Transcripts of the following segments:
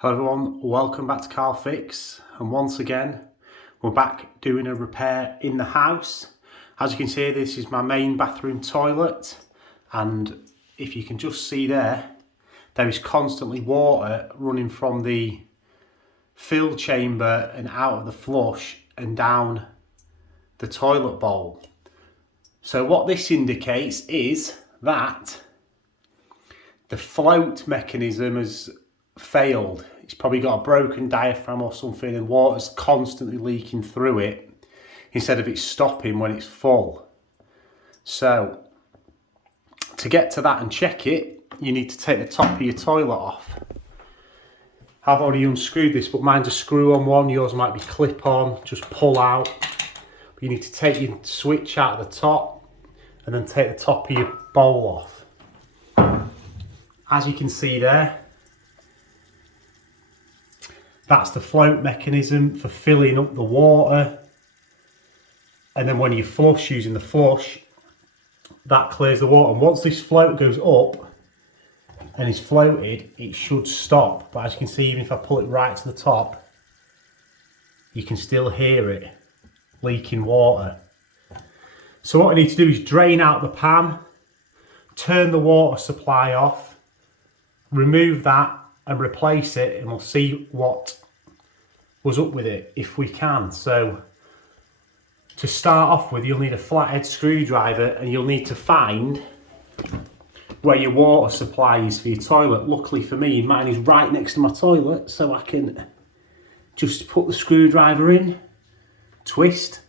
Hello everyone, welcome back to Car Fix, and once again we're back doing a repair in the house. As you can see, this is my main bathroom toilet, and if you can just see there is constantly water running from the fill chamber and out of the flush and down the toilet bowl. So what this indicates is that the float mechanism has failed. It's probably got a broken diaphragm or something, and water's constantly leaking through it instead of it stopping when it's full. So to get to that and check it, you need to take the top of your toilet off. I've already unscrewed this, but mine's a screw on one, yours might be clip on, just pull out. But you need to take your switch out of the top and then take the top of your bowl off. As you can see there, that's the float mechanism for filling up the water. And then when you flush using the flush, that clears the water. And once this float goes up and is floated, it should stop. But as you can see, even if I pull it right to the top, you can still hear it leaking water. So what I need to do is drain out the pan, turn the water supply off, remove that and replace it, and we'll see what was up with it if we can. So to start off with, you'll need a flathead screwdriver, and you'll need to find where your water supply is for your toilet. Luckily for me, mine is right next to my toilet, so I can just put the screwdriver in, twist,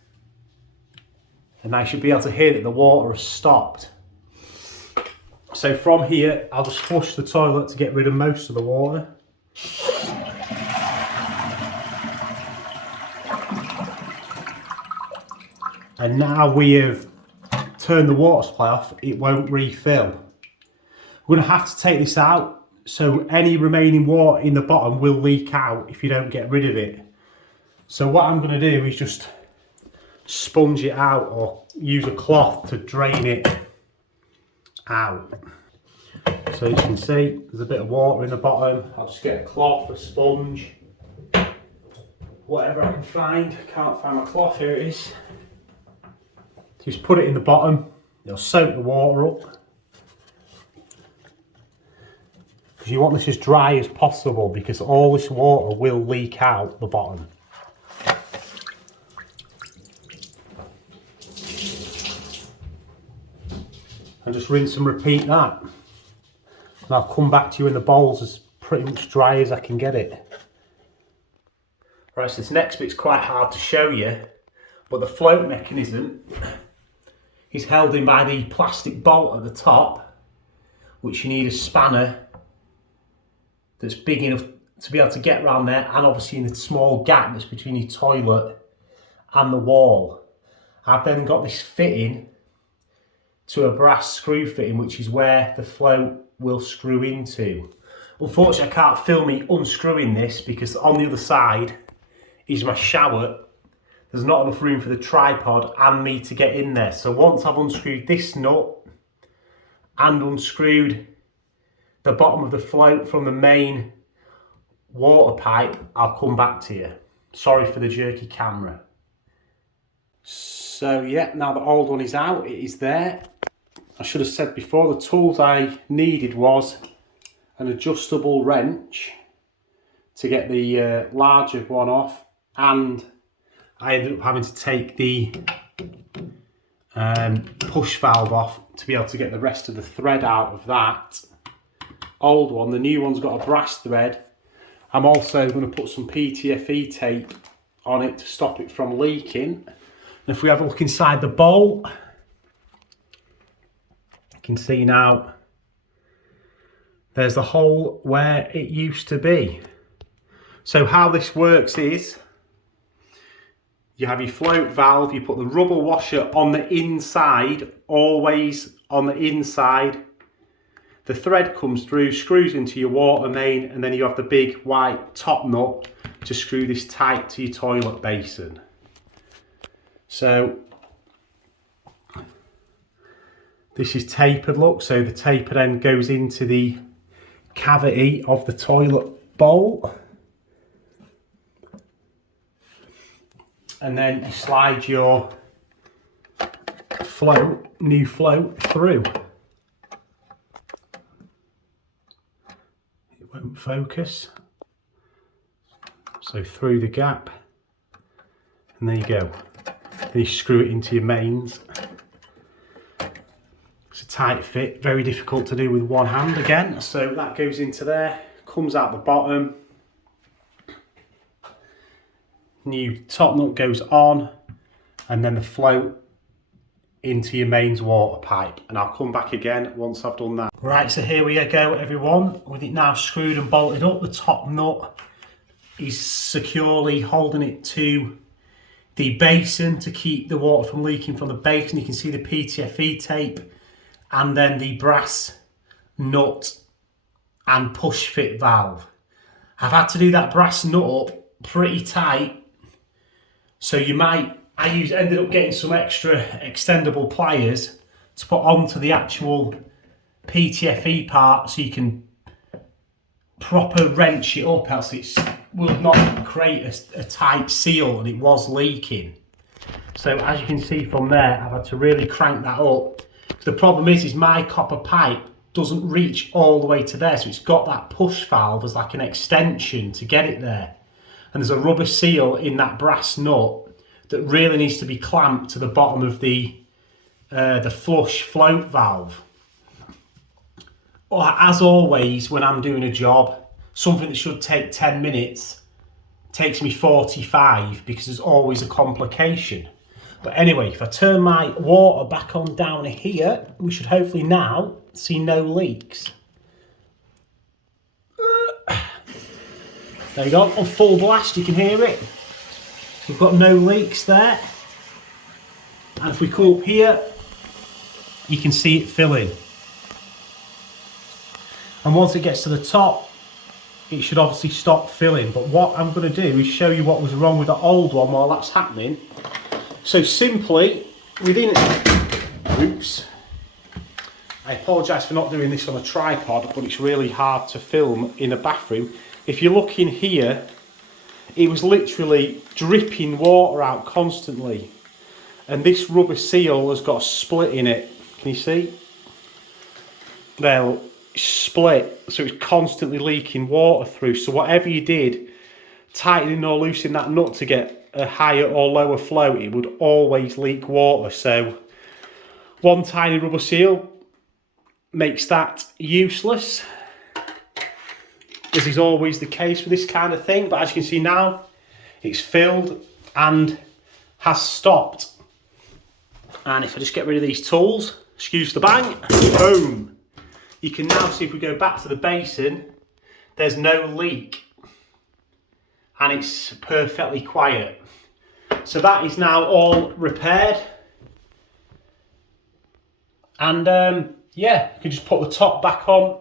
and I should be able to hear that the water has stopped. So from here, I'll just flush the toilet to get rid of most of the water. And now we have turned the water supply off, it won't refill. We're going to have to take this out, so any remaining water in the bottom will leak out if you don't get rid of it. So what I'm going to do is just sponge it out, or use a cloth to drain it out. So as you can see, there's a bit of water in the bottom. I'll just get a cloth, a sponge, whatever I can find. Can't find my cloth, here it is. Just put it in the bottom, it'll soak the water up. Because you want this as dry as possible, because all this water will leak out the bottom. And just rinse and repeat that. And I'll come back to you when the bowl's as pretty much dry as I can get it. Right, so this next bit's quite hard to show you, but the float mechanism is held in by the plastic bolt at the top, which you need a spanner that's big enough to be able to get around there, and obviously in the small gap that's between your toilet and the wall. I've then got this fitting to a brass screw fitting, which is where the float will screw into. Unfortunately, I can't film me unscrewing this, because on the other side is my shower. There's not enough room for the tripod and me to get in there. So once I've unscrewed this nut and unscrewed the bottom of the float from the main water pipe, I'll come back to you. Sorry for the jerky camera. So yeah, now the old one is out, it is there. I should have said before, the tools I needed was an adjustable wrench to get the larger one off, and I ended up having to take the push valve off to be able to get the rest of the thread out of that old one. The new one's got a brass thread. I'm also going to put some PTFE tape on it to stop it from leaking. And if we have a look inside the bowl, you can see now there's the hole where it used to be. So how this works is, you have your float valve, you put the rubber washer on the inside, always on the inside. The thread comes through, screws into your water main, and then you have the big white top nut to screw this tight to your toilet basin. So this is tapered, look, so the tapered end goes into the cavity of the toilet bolt, and then you slide your new float through. It won't focus. So through the gap, and there you go. Then you screw it into your mains. It's a tight fit, very difficult to do with one hand again. So that goes into there, comes out the bottom. New top nut goes on, and then the float into your mains water pipe, and I'll come back again once I've done that. Right, so here we go everyone, with it now screwed and bolted up. The top nut is securely holding it to the basin to keep the water from leaking from the basin. You can see the PTFE tape, and then the brass nut and push fit valve. I've had to do that brass nut up pretty tight, so I ended up getting some extra extendable pliers to put onto the actual PTFE part, so you can proper wrench it up, else it will not create a tight seal, and it was leaking. So as you can see from there, I've had to really crank that up. The problem is my copper pipe doesn't reach all the way to there, so it's got that push valve as like an extension to get it there. And there's a rubber seal in that brass nut that really needs to be clamped to the bottom of the flush float valve. As always, when I'm doing a job, something that should take 10 minutes takes me 45 because there's always a complication. But anyway, if I turn my water back on down here, we should hopefully now see no leaks. There you go, on full blast, you can hear it. We've got no leaks there. And if we come up here, you can see it filling. And once it gets to the top, it should obviously stop filling. But what I'm going to do is show you what was wrong with the old one while that's happening. So simply, oops, I apologise for not doing this on a tripod, but it's really hard to film in a bathroom. If you look in here, it was literally dripping water out constantly. And this rubber seal has got a split in it. Can you see? There, look, it's split, so it's constantly leaking water through. So whatever you did, tightening or loosening that nut to get a higher or lower flow, it would always leak water. So one tiny rubber seal makes that useless, as is always the case with this kind of thing. But as you can see now, it's filled and has stopped. And if I just get rid of these tools, excuse the bang, boom, you can now see, if we go back to the basin, there's no leak and it's perfectly quiet. So that is now all repaired. And yeah, you can just put the top back on,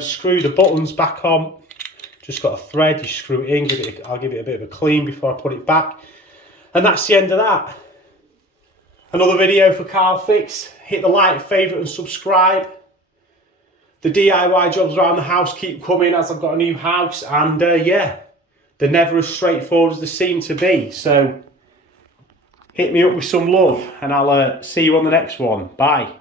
screw the buttons back on. Just got a thread, you screw it in, I'll give it a bit of a clean before I put it back. And that's the end of that. Another video for Carl Fix. Hit the like, favourite and subscribe. The DIY jobs around the house keep coming as I've got a new house, and yeah, they're never as straightforward as they seem to be. So hit me up with some love, and I'll see you on the next one. Bye.